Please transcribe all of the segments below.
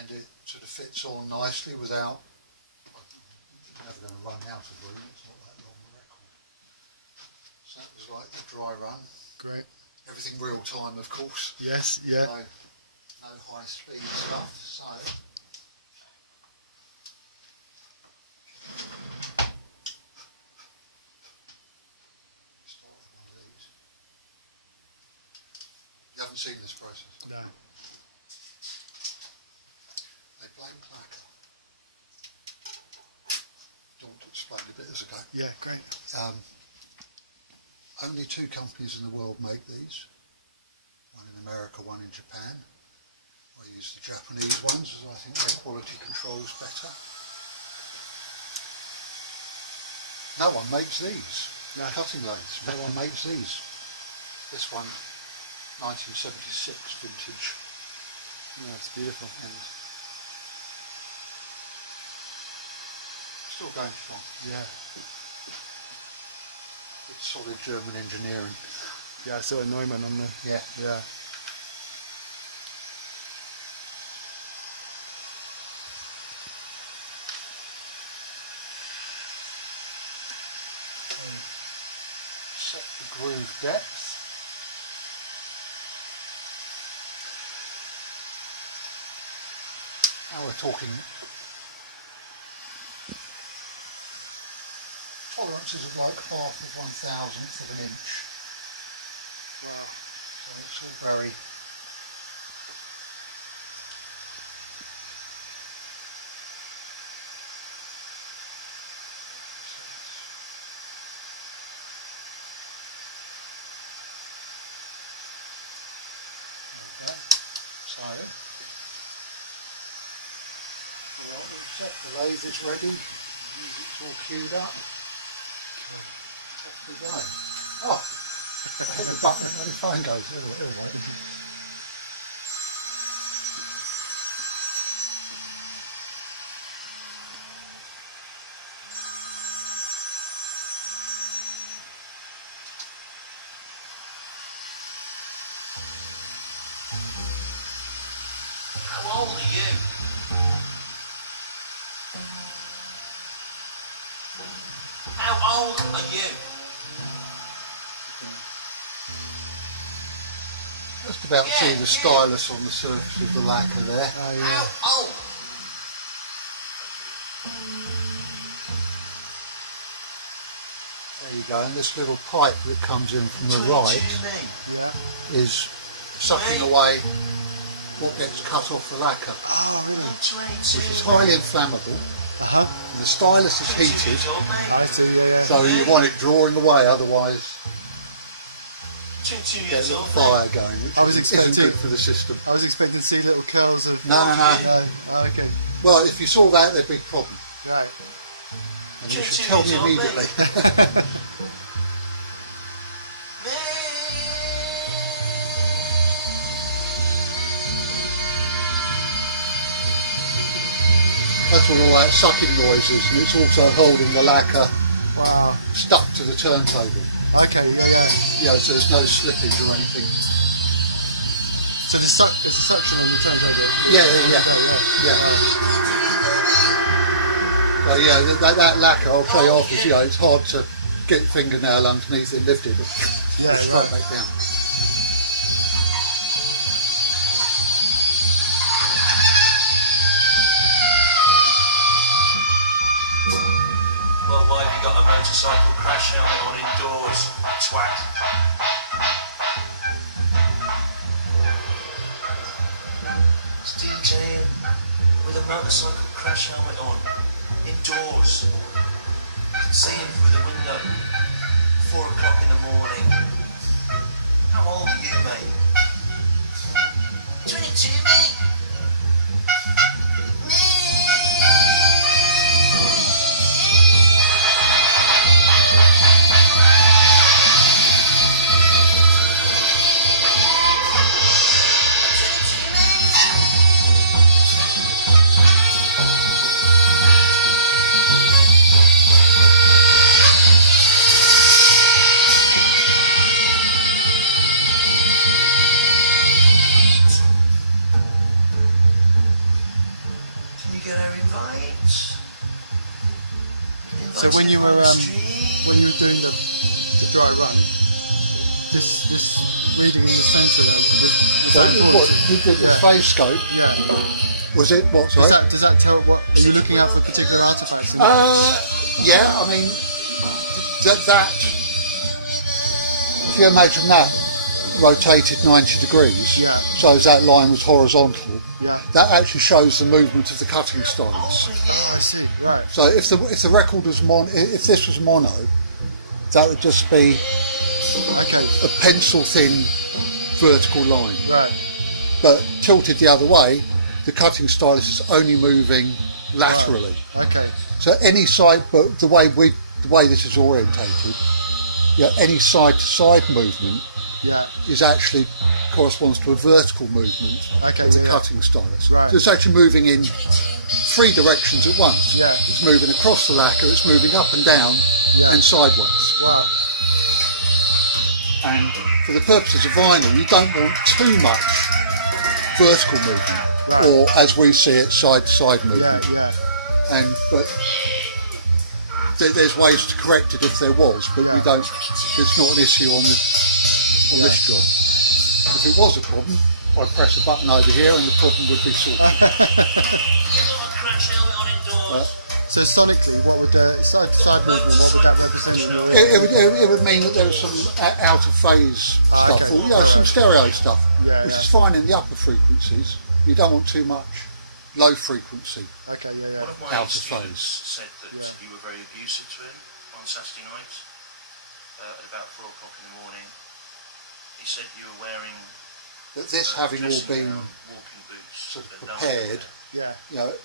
and it sort of fits on nicely without. I'm never going to run out of room. It's not that long a record. So that was like the dry run. Great. Everything real time, of course. Yes, yeah. No high speed stuff. So. You haven't seen this process? No. They blame Lacquer. Do you want to explain a bit as a go? Yeah, great. Only 2 companies in the world make these. One in America, one in Japan. I use the Japanese ones as I think their quality control is better. No one makes these. No. Cutting lathes. No one makes these. This one, 1976 vintage. No, it's beautiful. And still going strong. Yeah. It's solid German engineering. Yeah, I saw a Neumann on there. Yeah. Yeah. Set the groove depth. Now we're talking tolerances of like 1/2 of 1,000th of an inch. Wow. So it's all very okay. So well, we've set the lathe is ready. Music's all queued up. Off we go. Oh! I hit the button and the phone goes. It'll wait. How old are you? How old are you? Just about see the stylus on the surface of the lacquer there. Oh, yeah. How old? There you go. And this little pipe that comes in from the right Yeah. is sucking away what gets cut off the lacquer, Oh, really? I'm 22. which is highly inflammable. Uh-huh. The stylus is heated, I see, yeah. so you want it drawing away, otherwise 22 get a years little old. fire going, which I was isn't expecting- good for the system. I was expecting to see little curls of... No. Oh, okay. Well, if you saw that, there'd be a problem, Right. and you should 22 tell me years old, immediately. That's what all that sucking noise is, and it's also holding the lacquer Wow. stuck to the turntable. Okay, yeah. So there's no slippage or anything. So there's a suction on the turntable. Yeah. That lacquer, I'll play off, is, it's hard to get your fingernail underneath it, lift it, Yeah, straight back down. Well, why have you got a motorcycle crash helmet on indoors, twat? It's DJing with a motorcycle crash helmet on, indoors. You can see him through the window, 4 o'clock in the morning. How old are you, mate? 22, mate. regular invite. So when you were doing the dry run, this reading in the centre there, So what you did the phase scope? Yeah. Was it what? Sorry. Does that tell what are you looking at for particular artifacts? Yeah. I mean that. If you imagine that rotated 90 degrees, Yeah. so as that line was horizontal, Yeah. that actually shows the movement of the cutting stylus. Oh, I see. Right. So if the record was if this was mono, that would just be Okay. a pencil thin vertical line. Right. But tilted the other way, the cutting stylus is only moving laterally. Right. Okay. So any side, but the way this is orientated, any side to side movement Yeah. is actually corresponds to a vertical movement Okay, of the yeah. cutting stylus. Right. So it's actually moving in 3 directions at once. Yeah. It's moving across the lacquer, it's moving up and down and sideways. Wow. And for the purposes of vinyl, you don't want too much vertical movement, Right. or as we see it, side to side movement. Yeah. But there's ways to correct it if there was, but we don't. It's not an issue on this job. If it was a problem, I'd press a button over here and the problem would be sorted. So sonically, what would side movement? What would that represent in your? It would mean that there was some out of phase stuff, okay. or some stereo stuff, Yeah, which yeah. is fine in the upper frequencies. You don't want too much low frequency Okay, yeah. One of my out of students phase. said that you were very abusive to him on Saturday night at about 4 o'clock in the morning. He said you were wearing That this having all dressing been gown, walking boots, sort of and no prepared, Yeah.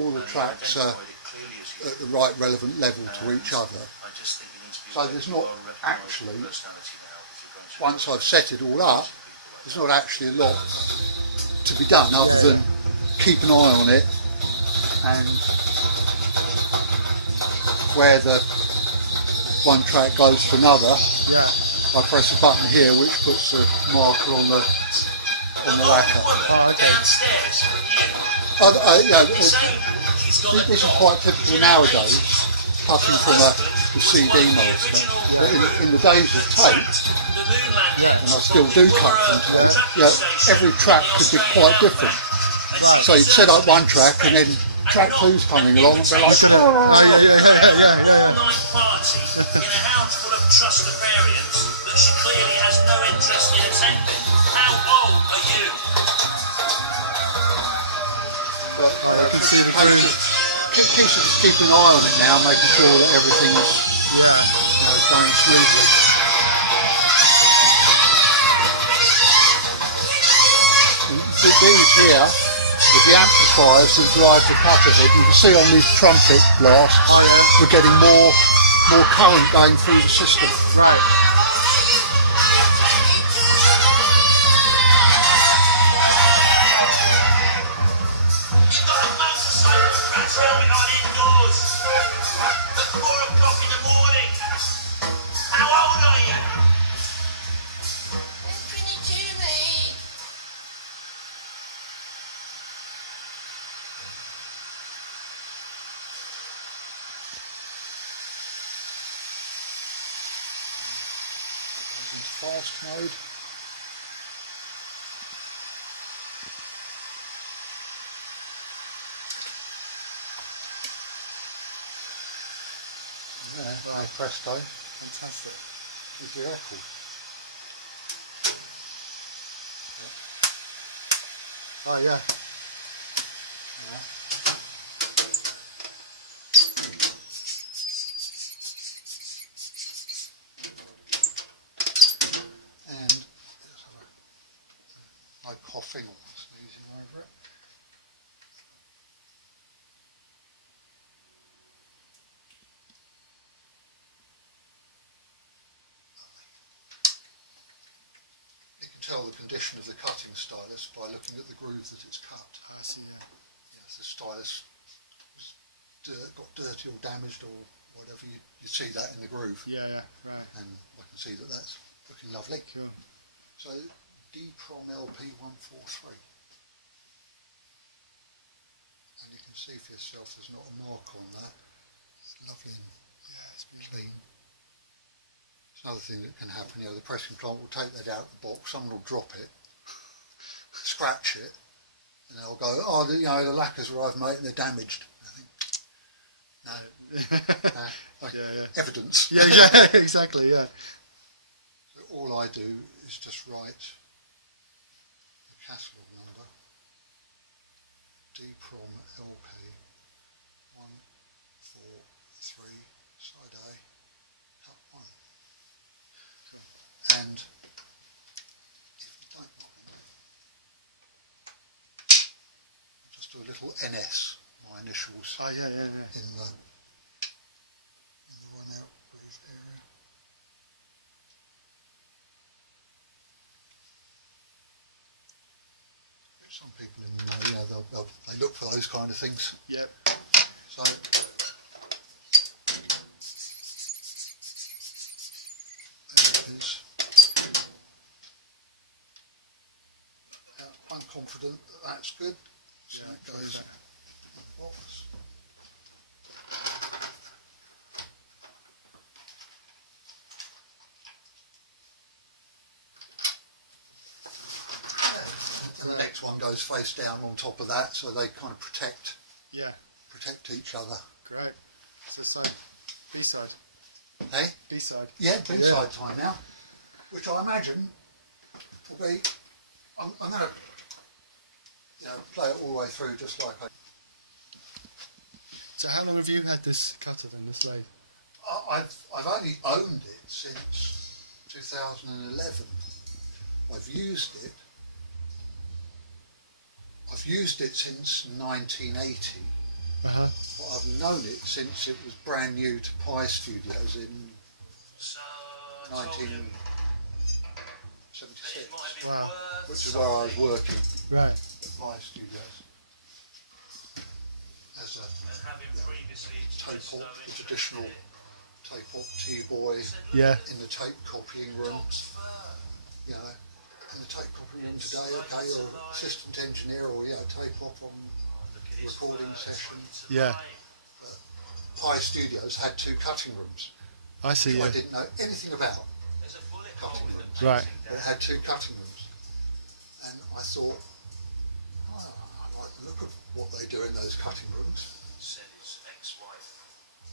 all the and he tracks are identified it clearly as you. at the right relevant level to each other. I just think you need to be So aware there's that not you are a recognisable actually, personality now if you're going to once I've set it all up, there's not actually a lot to be done other than keep an eye on it, and where the one track goes to another, Yeah. I press a button here which puts the marker on the lacquer. Oh, okay. downstairs from you. This is quite typical nowadays, cutting from a CD master. But in the days of tape, and I still do cut from tape, every track could be quite different. So you'd set up one track and then track two's coming along and they're like, Yeah. All-night party in a house full of trustafarians that she clearly has no interest in attending. How old are you? but keep just keeping an eye on it now, making sure that everything's going smoothly. These here with the amplifiers that drive the cutter head. You can see on these trumpet blasts, we're getting more current going through the system. Right. You've got a motorcycle crash helmet on indoors at 4 o'clock in the morning. How old are you? Into fast mode. There, hey presto, Fantastic. is the record. Oh yeah. And no coughing or sneezing over it. You can tell the condition of the cutting stylus by looking at the groove that it's cut. I see. Yes, the stylus got dirty or damaged or whatever, you see that in the groove. Yeah. Right. And I can see that that's looking lovely. Cool. So D-Prom LP143. And you can see for yourself there's not a mark on that. It's lovely and clean. It's another thing that can happen, the pressing plant will take that out of the box, someone will drop it, scratch it, and they'll go, oh, the lacquer's arrived, mate, and they're damaged. I think, no. Evidence. Yeah, exactly, yeah. So all I do is just write the catalogue number, D-Prom LP 143 side A, cut 1. And if you don't mind, just do a little NS, my initials. Oh, yeah. In the run out groove area. Some people in the know, they look for those kind of things. Yep. So there it is. I'm confident that that's good. So that goes in the box. And the next one goes face down on top of that, so they kind of protect each other. Great. It's the same. B-side. Hey? B-side. Yeah, B-side time now, which I imagine will be. I'm going to, play it all the way through, just like I. So how long have you had this cutter then, this lathe? I've only owned it since 2011. I've used it since 1980. Uh-huh. But I've known it since it was brand new to Pie Studios in 1976. Wow. Which is where I was working. Right. At Pie Studios. As a tape-op, the traditional tape-op T-boy in the tape copying room. In the tape copying room today, okay, or assistant engineer, or tape-op on a recording session. Yeah. Pie Studios had 2 cutting rooms. I see, which yeah. I didn't know anything about cutting rooms. Right. It had 2 cutting rooms. And I thought, I like the look of what they do in those cutting rooms.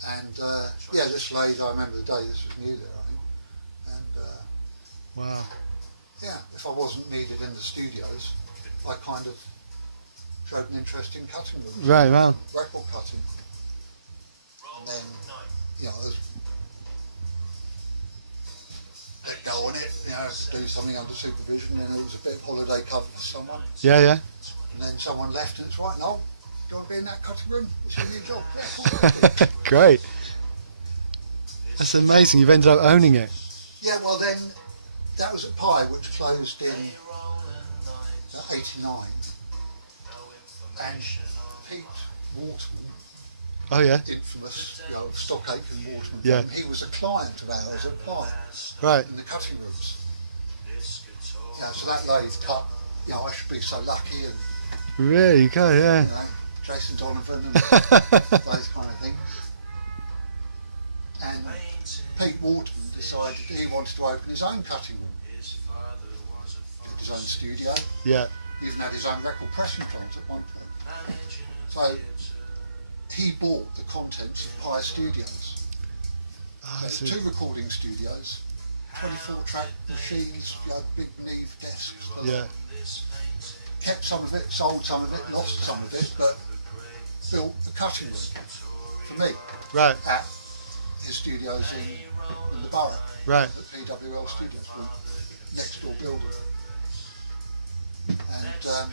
And this lathe, I remember the day this was new there, I think. And wow. If I wasn't needed in the studios, I kind of showed an interest in cutting rooms. Right, wow. Record cutting. And then, I was let go on it, do something under supervision, and it was a bit of holiday cover for someone. Yeah. And then someone left, and it's right, no, do you want to be in that cutting room? It's your new job. Great. That's amazing. You've ended up owning it. Yeah, well then, that was at Pie, which closed in 89. And Pete Waterman, Oh, yeah. infamous, Stockache and Waterman, Yeah. he was a client of ours at Pie. Right. In the cutting rooms. So that lathe cut, I should be so lucky, and There you go, yeah. Jason Donovan and those kind of things. And Pete Waterman decided he wanted to open his own cutting room. His own studio. Yeah. He even had his own record pressing plant at one point. So he bought the contents of Pie Studios. Oh, I So see. 2 recording studios, 24-track machines, big Neve desks. Yeah. Kept some of it, sold some of it, lost some of it, but built the cutting room for me Right. at his studios in the borough, Right. at PWL Studios, the next door building. And so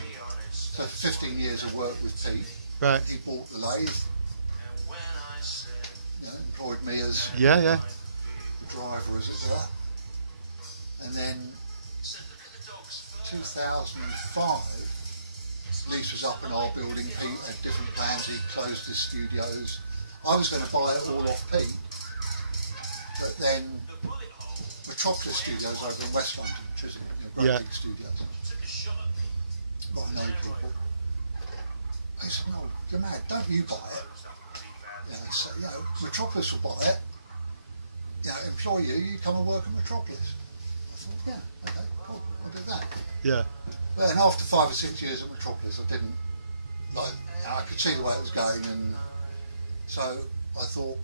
for 15 years of work with Pete, Right. he bought the lathe, employed me as Yeah. the driver, as it were. And then 2005, lease was up in our building. Pete had different plans. He closed his studios. I was going to buy it all off Pete, but then Metropolis Studios over in West London, which is great big studios. But I know people. He said, said, "No, you're mad. Don't you buy it. So, Metropolis will buy it. Employ you. You come and work at Metropolis." I thought, yeah, okay, cool. I'll do that. Yeah. But then after 5 or 6 years at Metropolis, I didn't like. I could see the way it was going, and so I thought,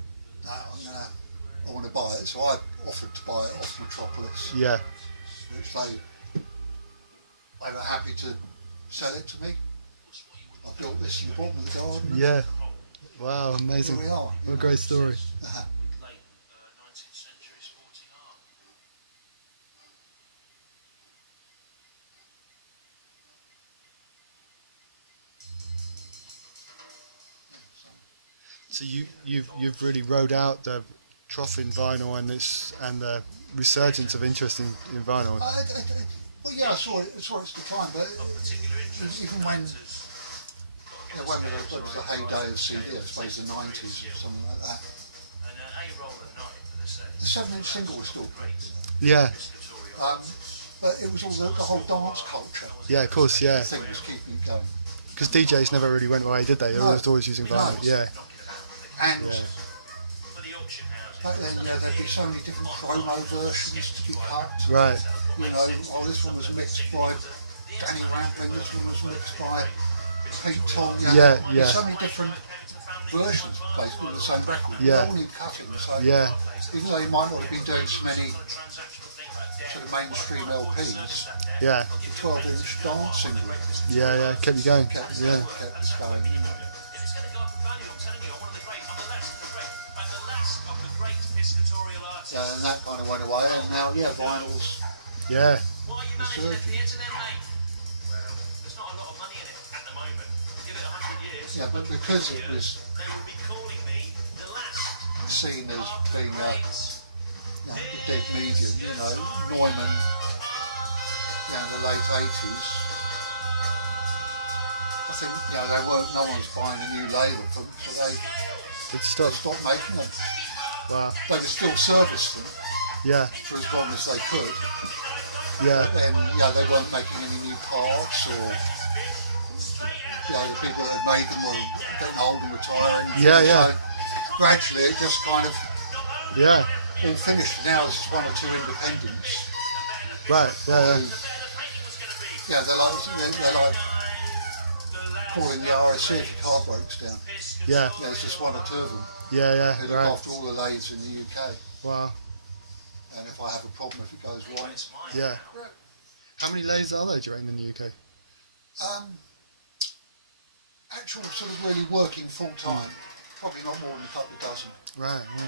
no, I want to buy it. So I offered to buy it off Metropolis. Yeah. Which they were happy to sell it to me. I built this in the bottom of the garden. Yeah. Wow, amazing. Here we are. What a great story. Uh-huh. Late 19th century sporting art. So you've really rode out the trough in vinyl and the resurgence of interest in vinyl. Well, yeah, I saw it at the time, but even when when there was a heyday of CD, I suppose the 90s or something like that, the 7-inch single was still great. Yeah. But it was all the whole dance culture. Yeah, of course, yeah. Thing was keeping it going. Because DJs never really went away, did they? They were always using vinyl. No. Yeah. And back then, there'd be so many different promo versions to be cut. Right. This one was mixed by Danny Rampling, this one was mixed by Pete Tong. Yeah. There's so many different versions, basically, of the same record. Yeah. All new cutting. So Yeah. even though you might not have been doing so many sort of mainstream LPs, Yeah. the 12-inch dance single Yeah. Kept you going. kept us going. And that kind of went away, and now, vinyl's Yeah. Why are you managing the theatre then, mate? Well, there's not a lot of money in it at the moment. Give it 100 years. Yeah, but because it was They will be calling me the last. seen as being a dead medium, Neumann, in the late 80s, I think, no one's buying a new label from, so they Did you stop? stopped making them. Wow. They would still service them Yeah. for as long as they could. Yeah. Then, they weren't making any new parts, or the people that had made them were getting old and retiring. Yeah. So gradually, it just kind of Yeah. all finished. Now there's just 1 or 2 independents. Right. Yeah. They're like calling the RSC if your car breaks down. Yeah. It's just 1 or 2 of them Yeah. who look Right. after all the lathes in the UK. Wow. And if I have a problem, if it goes wrong, Yeah. How many lathes are there, Dwayne, in the UK? actual sort of really working full time, probably not more than a couple of dozen. Right. Yeah.